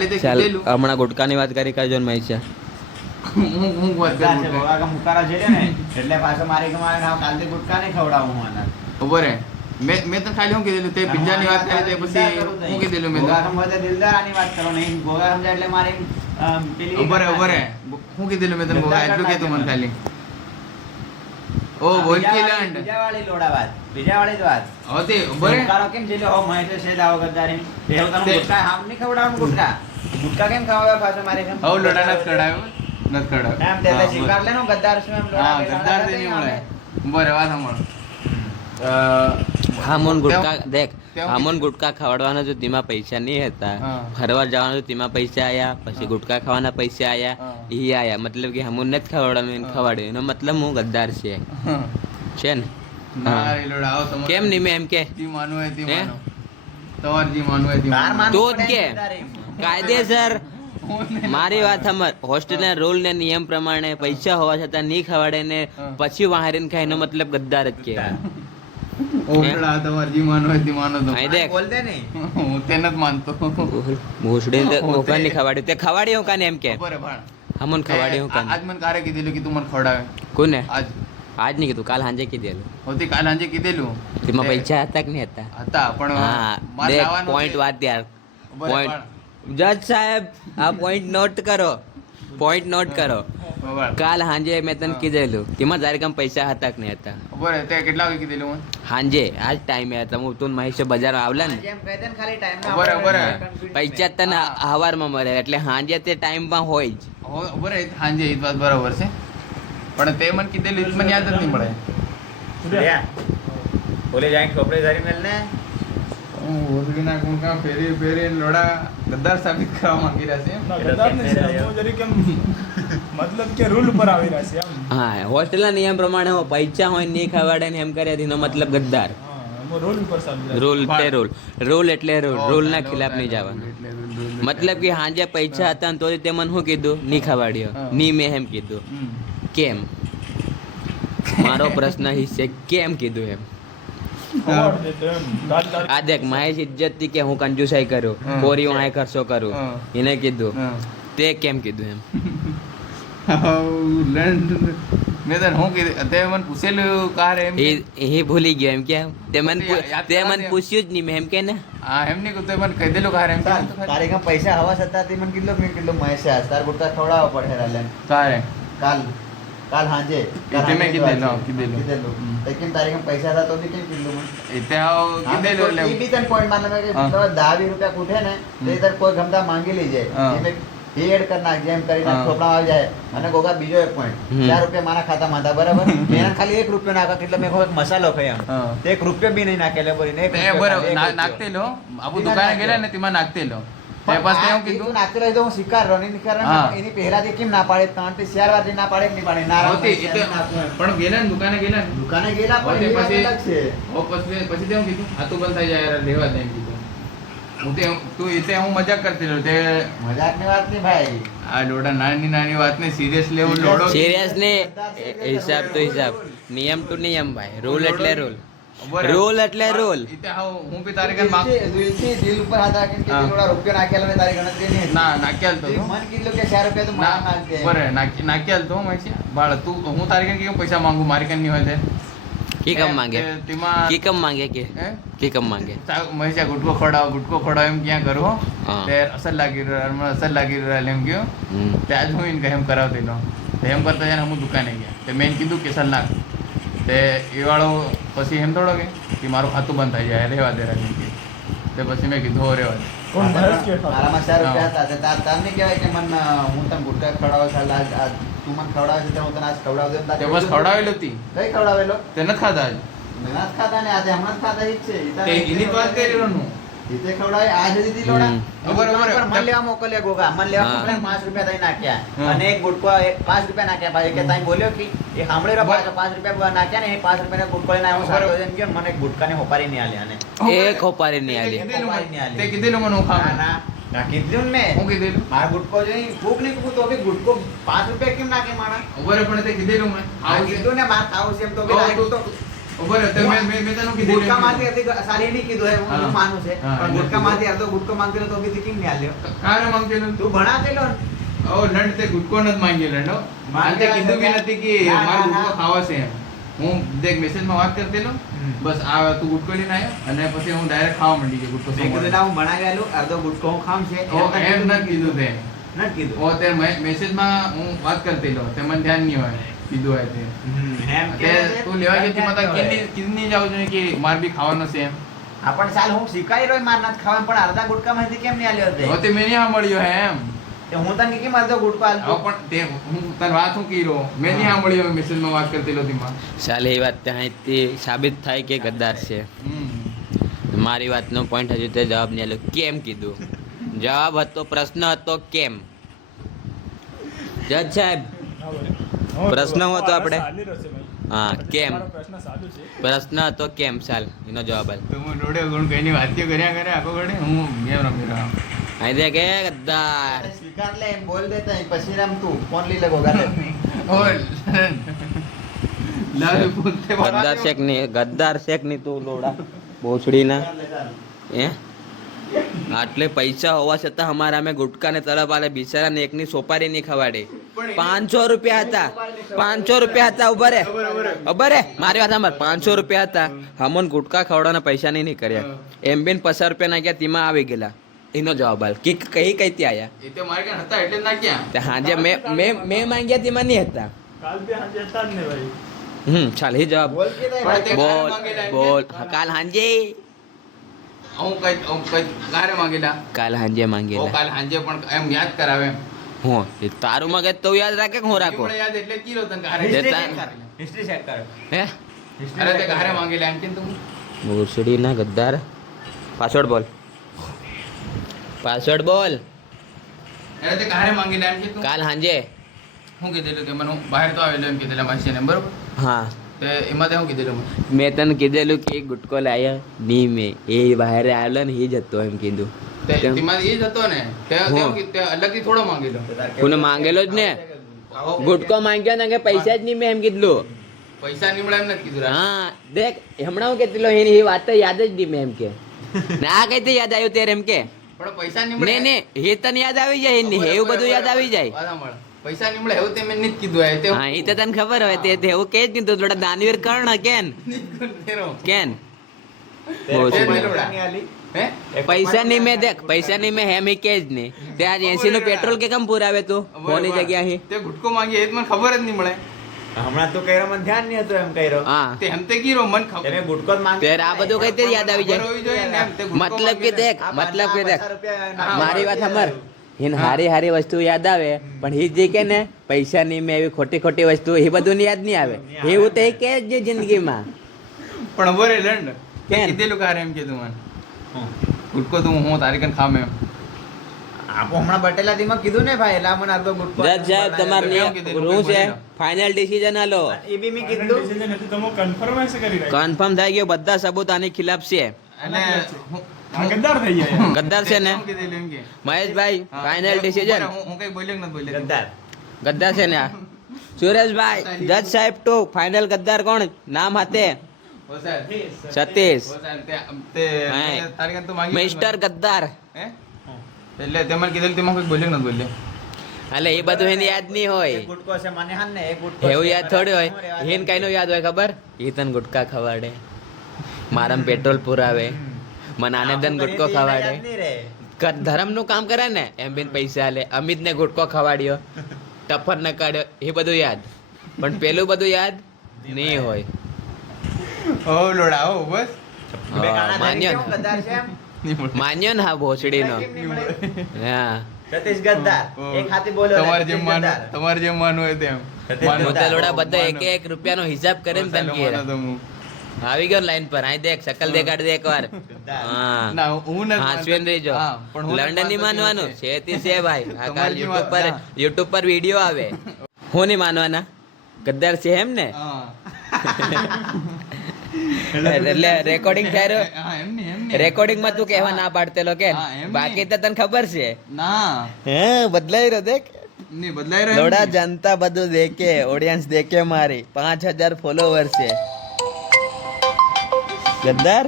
કાલે તે ચાલ કીધેલું હમણાં ગુટકાની વાત કરી કરજો ને મહેશ હું વાત કરું મુકારા છે ને એટલે પાછો મારી કમાય કાલથી ગુટકા નહીં ખવડાવું હું આના ખબર હે મેં તો ખાલી શું કીધેલું તે પિઝાની વાત કરી તે પછી હું કીધેલું મેં દિલદારની વાત કરો નહીં ગોગા સમજાય એટલે મારી ખબર હે હું કીધેલું મેં તને ગોગા એટલું કહેતું મને ખાલી ઓ બોલકીલેન્ડ બીજાવાળી લોડા વાત બીજાવાળી જ વાત હોતે ખબર હે મુકારો કેમ છે હો મહેશ છે દાવો ગદ્દારી એ હું તમને ગુટકા હામ નહીં ખવડાવું ગુટકા ગુટકા કેમ ખવડાવે પાછો મારી કેમ હવ લોડા નથી કઢાયો એમ તે સ્વીકાર લેનો ગદ્દાર છું એમ લોડા હા ગદ્દાર તે નહીં મળે બરાબર વાત સાંભળ હામોન ગુટકા દેખ હામોન ગુટકા ખવડાવવાના જો તેમાં પૈસા નહીં હતા હા. ફરવા જવાના તેમાં પૈસા આયા પછી ગુટકા ખાવાના પૈસા આયા હા. એ આયા મતલબ કે હામોન નથી ખવડાવવાનું એને ખવડાવ્યું એનો મતલબ હું ગદ્દાર છે છે ને ના એ લોડા આવો તમારે કેમ નહીં મેં એમ કે જી માનવું હોય તે હે? માનો તમારે જી માનવું હોય તે બાર માનો તો જ કે કાયદેસર મારી વાત સમજ હોસ્ટેલના રૂલ ને નિયમ પ્રમાણે પૈસા હોવા છતાં નહીં ખવડાવે ને હા. પછી વાહરીને ખાય એનો મતલબ ગદ્દાર જ કહેવાય ઓકડા તમારે જી માનવું હોય તે માનો તો અહીં દેખ બોલ દે નહીં હું તેને જ માનતો ભૂસડી ઓકાન ની ખવાડી તે ખવાડી હું કાને એમ કે ખબર હે ભાણ હમન ખવાડી હું આજ કાને મને કારે કીધેલું કે તું મને ખવડાવે કોને આજ આજ નહીં કીધું કાલ સાંજે કીધેલું હોતી કાલ સાંજે કીધેલું તેમાં તે પૈસા હતા કે નહીં હતા હતા પણ હા મારે દેખ લાવવાનું પોઈન્ટ છે. વાત યાર ખબર હે પોઈન્ટ ભાણ. જજ સાહેબ આ પોઈન્ટ નોટ કરો પોઈન્ટ નોટ કરો ખબર કાલ સાંજે મેં તને કીધેલું તેમાં તારે કામ પૈસા હતા કે નહીં હતા ખબર હે તે કેટલા વાગે કીધેલું મને સાંજે આજ ટાઈમે હતા હું તું મહેશ બજાર આવલા ને જેમ કહી દે ને ખાલી ટાઈમ બરાબર હે. પૈસા તને હવારમાં મળે એટલે સાંજે તે ટાઈમમાં હોય જ ખબર હે સાંજે એ વાત બરાબર છે પણ તે મને કીધેલું એ મને યાદ જ નહીં મળે બોલે જાય કપડે ધારી મેલ ને હું ઓસડીના ગુણકા ફેરી ફેરી લોડા ગદ્દાર સાબિત કરવા માંગી રહ્યા છે ના, ગદ્દાર નહીં છે. હું જરીક એમ મતલબ કે રૂલ પર આવી રહ્યા છે એમ. હા હોસ્ટેલના નિયમ પ્રમાણે પૈસા હોય ને નહીં ખવાડે ને એમ કરે તેનો મતલબ ગદ્દાર હા, એમ રૂલ પર ચાલી રહ્યા છે. રૂલ તે રૂલ રૂલ એટલે રૂલ રૂલ ના ખિલાફ નહીં જવાનું મતલબ કે હાંજે પૈસા હતા ને તો તે મને શું કીધું નહીં ખવાડ્યો હા. ની મેં એમ કીધું કેમ મારો પ્રશ્ન ઈ છે કેમ કીધું એમ ખબર દેતો એમ. તારી- આ દેખ મહેશ ઇજ્જત થી કે હું કંજુસાઈ કરું હા. કોરી હું આ ખર્ચો કરું હા. એને કીધું તે કેમ કીધું એમ મેં તને શું કીધું તે મને પૂછેલું કાર એમ એ ભૂલી ગયો એમ કે તે મને યાદ તે કરવા મને દે. પૂછ્યું જ નહીં મેં એમ કે ને હા એમ નહીં કીધું મને કહી દેલું કાર એમ તારી કામ પૈસા હવા છતાં તે મને કીધું મેં કીધું મહેશ તાર ગુટકા ખવડાવવા પડે રાલે તારે કાલ કાલ સાંજે તે મેં કીધેલું. તે કેમ તારી કામ પૈસા હતા તો બી કેમ કીધું મને એ તે આવ કીધેલું ઈ બી તને point માનલે મેં કે હા. તમે 10 રૂપિયા કૂટે ને તે તાર કોઈ ગમતા માંગી લીજે હા. એ મેં એ એડ કરી નાખ જેમ કરીને હા. ચોપડા આવી જાય અને ગોગા બીજો એક પોઈન્ટ હમ. 4 રૂપિયા મારા ખાતામાં હતા બરાબર એને ખાલી 1 રૂપિયો નાખા એટલે મેં કોઈ મસાલો ખાઈ આમ હા. તે 1 રૂપિયો બી નહીં નાખેલે બોલીને 1 તે રૂપિયો બરાબર ખાલી, એક રૂપિયો. નાખતેલો આપુ દુકાને ગયેલા ને તેમાં નાખતેલો તે પણ પછી આ એવું કીધું કીધું નાખેલો હોય તો હું સ્વીકાર રહ્યો નહીં સ્વીકાર રહ્યો હા. ને એની પહેલાથી કેમ ના પાડે 3 થી 4 વાર ના પાડે કે નહીં પાડે ના હોતી, એ તો પણ ગયેલા ને દુકાને ગયેલા ને દુકાને ગયેલા પણ એ વાત પછી અલગ છે પછી તેમ કીધું આ તો બંધ થઈ જાય યાર રહેવા દે એમ કીધું હું તે તું એ હું મજાક કરતી રહ્યો તે મજાકની વાત નહીં ભાઈ આ લોડા નાની નાની વાતને સિરિયસ લેવું લોડો સિરિયસ ને હિસાબ તો હિસાબ નિયમ ટુ નિયમ ભાઈ રૂલ એટલે રૂલ બરાબર. રૂલ એટલે રૂલ ઈ તે હાવ હું બી તારે કાન માગ દિલથી દિલ ઉપર હાથ રાખીને કે હા. થોડા રૂપિયા નાખેલા મેં તારી ગણતરી નહીં ના નાખ્યાલ તો તે મન કીધું કે 4 રૂપિયા તો મારા નાખજે. નાખ્યાલ તો મહેશ બાળ તું હું તારી કાન કેમ પૈસા માંગુ મારી કાન નહીં હોય તે કી કમ માંગે તેમાં કી કમ માંગે કે હે કી કમ માંગે મહેશા ગુટકો ખવડાવ એમ ક્યાં કરું હો? હા. તે અસર લાગી રહ્યો મને અસર લાગી રહ્યો એમ ગયો હમ. તે આજ હું એને એમ કરાવતી નો તે એમ કરતા જઈને હું દુકાને ગયા તે મેં એને કીધું કે સર નાખ તે એ વાળો પછી એમ થોડો કે મારું ખાતું બંધ થઈ જાય રહેવા દે રાજી કે તે પછી મેં કીધું હો રહેવા દે કોણ મહેશ કે ખાતો? મારામાં 4 રૂપિયા હતા તે તાર નહીં કહેવાય કે મન હું તને ગુટકા ખવડાવું છું આજ તું મને ખવડાવે છે તો હું તને આજ ખવડાવી દઉં તે બસ ખવડાવેલી હતી કઈ ખવડાવેલો તે નથી ખાધા આજ મેં નથી ખાધા ને આજે હમણાં જ ખાધા ઈ જ છે ઈ તારે તે એની જ વાત કરી રહ્યો હું ઈતે ખવડાવે આજ હતી લોડા હમ. બરાબર. મન લેવા મોકલ્યા ગોગા મન લેવા હા. મોકલ્યા 5 રૂપિયા તઈ નાખ્યા હા. અને એક ગુટકો 5 રૂપિયા નાખ્યા ભાઈ કે તઈ બોલ્યો કે એ સાંભળે રો 5 રૂપિયા નાખ્યા ને એ 5 રૂપિયા ગુટકો લઈને આવ્યો બરાબર. સાતો જણ ગયો મને ગુટકાને હોપારી નહીં આલ્યા ને એ ખોપારી નહીં આલી તે કીધેલું મને હું ના ખાવા ના ના કીધું ને હું કીધેલું મારા ગુટકો જોઈ ભૂખ નહીં ભૂખ તો બી ગુટકો 5 રૂપિયા કેમ નાખે માણા ઉભો રે પણ તે કીધેલું મેં આ કીધું ને માર ખાવું છે એમ તો બી નાખ્યું તો ઉભો રહે, તે મેં તને કીધું ગુટકા માંથી હતી સારી નહીં કીધું હે, હું હા. માનું છે હા, પણ એને ગુટકા કીધું. માંથી અડધો ગુટકો માંગેલો તો બી કેમ નહીં આલ્યો? કારે માંગેલું તું ભણાતેલો ને? ઓ લંડ તે ગુટકો નથી માંગેલો નો માંગેલા તે કીધું બી નથી કે ના, મારે ના, ગુટકો ના. ખાવા છે એમ. હું દેખ મેસેજમાં વાત કરતેલો બસ આ તું ગુટકો લઈને આવ્યો અને પછી હું ડાયરેક્ટ ખાવા માંડી ગયો ગુટકો મેં કીધું સમોર. ના, હું ભણાવી આલું, અડધો ગુટકો હું ખામ છે ઓ એમ નથી કીધું તે નથી કીધું. ઓ તે મેસેજમાં હું વાત કરતેલો તે મને ધ્યાન નહીં હોય કીધું હોય તે એમ તે કે છે, તું લેવા ગઈ હતી એમ મતલબ કહેવાય. કિડની જાવ જોઈએ કે માર બી ખાવાનો છે એમ હા, પણ ચાલ હું શીખાઈ રહ્યો માર નથી ખાવાનું, પણ અડધા ગુટકા માંથી કેમ નહીં આલ્યો તે? હવે તે મેં નહીં સાંભળ્યો હે એમ તે હું તને કેમ અડધો ગુટકો હવે આલતો? પણ તે હું તને વાત હું કીરો મેં નહીં સાંભળ્યો મેસેજમાં વાત કરતેલો તેમાં ચાલ એ વાત ત્યાંથી સાબિત થાય કે ગદ્દાર છે. મારી વાતનો પોઈન્ટ હજુ તે જવાબ નહીં આલ્યો. કેમ કીધું? જવાબ હતો, પ્રશ્ન હતો કેમ. જજ સાહેબ, પ્રશ્ન હતો આપણે? હા, કેમ? પ્રશ્ન સાદું છે. પ્રશ્ન હતો કેમ? ચાલ એનો જવાબ આલ. તો હું રોડે ગુણ કઈની વાતચીત કર્યા કરે આખો ઘડે હું ગેમ રમી રહ્યો અહીં દે કે ગદ્દાર. સ્વીકાર લે, એમ બોલ દેતા અહીં, પછી રમ તું ફોન લઈ લે ગોગાલે. ગદ્દાર શેખ ની, ગદ્દાર શેખ ની તું લોડા બોછડી ના હે. આટલે પૈસા હોવા છતાં અમારા અમે ગુટકા ને તરફ આલે બિચારા ને એકની સોપારી નહીં ખવાડે. 500 રૂપિયા હતા, 500 રૂપિયા હતા. ઉભા રે મારી વાત સાંભળ. 500 રૂપિયા હતા, હમોન ગુટકા ખવડાવવાના પૈસા નહીં કર્યા. એમ બેન 50 રૂપિયા નાખ્યા, તેમાં આવી ગયેલા. એનો જવાબ આલ કે કઈ કઈથી આયા? એ તો મારે કાંઈ હતા એટલે જ નાખ્યા તે હાજે મેં માંગ્યા તેમાં નહીં હતા. કાલ બી હાજે હતા જ ને ભાઈ. ચાલ એ જવાબ બોલ કે નહીં ભાઈ? તે બોલ કારે માંગેલા એમ બોલ. કે? કાલ હાંજે, હું કઈ કારે માંગેલા કાલ હાંજે ઓ માંગેલા. કાલ સાંજે પણ એમ યાદ કરાવે એમ હું એ તારું મગજ તો યાદ રાખે કે હું રાખો? મને યાદ એટલે કીધો તને કારે એ History તાન- check કર. History check કર. હે History અરે check તે કર. કારે માંગેલા એમ કે તું ભૂસડી ના ગદ્દાર. પાસવર્ડ બોલ, પાસવર્ડ બોલ. અરે તે કારે માંગેલા એમ કે તું કાલ હાંજે. હું કીધેલું કે મને હું બહાર તો આવેલો એમ કીધેલા માસી ને બરોબર હા, તે એમાં તે હું કીધેલું મને મેં તને કીધેલું કે એક ગુટકો લાયા નહીં. મેં એ બહાર આવેલો ને એ જ હતો એમ કીધું. તે તેમ- તેમાં એ જ હતો ને તે હા. તે અલગથી થોડો માંગેલો કોને માંગેલો જ ને? ગુટકો માંગ્યો ને કે પૈસા જ નહીં મેં એમ કીધું. પૈસા નહીં મળે એમ નથી કીધું રાજ. હા દેખ હમણાં હું કહેતેલો એની એ વાત તો યાદ જ નહીં મેં એમ કે ના કઈ યાદ આવ્યું ત્યારે એમ કે પણ પૈસા નહીં મળે ને એ તને યાદ આવી જાય ને એવું બધું યાદ આવી જાય. વાત સાંભળ. પૈસા નહીં મળે એવું તે મેં નથી કીધું આ તે હા એ તો તને ખબર હોય તે એવું કે જ કીધું થોડા દાનવીર કર્ણ કેન કેન તે બહુ કોઈ છે. પૈસા નહીં આલી? હે પૈસા નહીં મેં દેખ પૈસા નહીં મેં હેમ કે જ નહીં તે આજ 80 નું પેટ્રોલ કે કમ પુરાવે તું કોની જગ્યા હી તે ગુટકો માંગી એ જ મને ખબર જ નહીં મળે હમણાં તું કર્યો, મને ધ્યાન નહીં હતું એમ કર્યો. હા તે એમ તે કીરો મને તમે ખબર ગુટકો જ માંગ્યો. ત્યારે આ બધું કઈ તે યાદ આવી ખબર જાય. હોવી જોઈએ ને એમ તે ગુટકો મતલબ કે માંગેલો. દેખ આ મતલબ કે દેખ 50 રૂપિયા હા, મારી વાત નાખી સાંભળ. એને હારી હારી વસ્તુ યાદ આવે પણ એ જે કે ને પૈસા નહીં મેં એવી ખોટી ખોટી વસ્તુ એ બધું યાદ નહીં આવે. એવું તો એ કે જ નહીં જિંદગીમાં. પણ બોરે લંડ કેમ? કીધેલું કારે એમ કીધું મને ગુટકો તો હું તારી કન ખામ એમ આપો હમણાં બટેલા દીમાં કીધું ને ભાઈ, એટલે આ મને અડધો ગુટકો જજ સાહેબ તમારે કેમ કીધેલું? રૂમ છે બોલેલો. ફાઇનલ ડિસિઝન આલો. એ બી મેં કીધું. Decision હતું તો હું confirmation કરી રહ્યો. કન્ફર્મ થઈ ગયો બધા સબૂત આની ખિલાફ છે. અને આ ગદ્દાર થઈ ગયા યાર. ગદ્દાર છે ને હું કીધેલું એમ કે મહેશભાઈ હા, ફાઇનલ હું ડિસિઝન કઈ બોલ્યો કે નથી બોલ્યો ગદ્દાર. ગદ્દાર છે ને આ સુરેશભાઈ જજ સાહેબ ટુ ફાઇનલ ગદ્દાર કોણ નામ હાથે ઓ સાહેબ સતીશ ઓ સાહેબ તે હા. તારી કન તો માંગી મિસ્ટર ગદ્દાર. હે એટલે તે મને કીધેલું તેમાં કઈ બોલ્યો કે નથી બોલ્યો એટલે એ બધું એને યાદ નહીં હોય. એક ગુટકો છે મને હાન ને, એક ગુટકો એવું છે. યાદ થોડી હોય. હું રહેવા હિન કઈ નું યાદ હોય ખબર? ઈ તને ગુટકા ખવાડે, મારામ પેટ્રોલ પુરાવે, મને આનંદન ગુટકો યાદ ખવાડે. નહીં રહે. ધર્મ નું કામ કરે ને એમ બિન પૈસા લે. અમિત ને ગુટકો ખવાડ્યો, ટફર ને કાઢ્યો, એ બધું યાદ. પણ પેલું બધું યાદ નહીં હોય. ઓ લોડા ઓ બસ બે કાણા માન્યો ધરી કેમ ગદ્દાર છે એમ? નહીં મળે. માન્યો ને હા ભોસડી નો. કેમ નહીં મળે? હા સતીશ ગદ્દાર. ઓ, એક હાથી બોલ્યો તમારે સતીશ જેમ માનવું ગદ્દાર. તમારે જેમ માનવું હોય તેમ સતીશ માનો. હું તો ગદ્દાર. લોડા બધા માનો. એક રૂપિયાનો હિસાબ કરીને તને માનો કહે. તો હું. આવી ગયો લાઈન પર. અહીં દેખ શકલ દેખાડ દે એકવાર. ગદ્દાર. હા ના હું નથી હા માનતો. શ્વેન્દ્રી જો હા, પણ હું નથી લંડન ની માનતો માનવાનું કે છે તે છે ભાઈ. આ કાલ તમારી યુટ્યુબ પર વાત, હા. યુટ્યુબ પર વિડીયો આવે. હું નહીં માનવાના ગદ્દાર છે એમ ને? હા. એટલે રેકોર્ડિંગ થાય હા, એમ નહીં, એમ નહીં. રેકોર્ડિંગ માં તું કહેવા ના પાડતેલો કે હા, એમ બાકી નહીં. તો તને ખબર છે. ના હે બદલાઈ રહ્યો દેખ નહીં બદલાઈ રહ્યો એમ લોડા નહીં. જનતા બધું દેખે ઓડિયન્સ દેખે મારી 5000 ફોલોવર છે. ગદ્દાર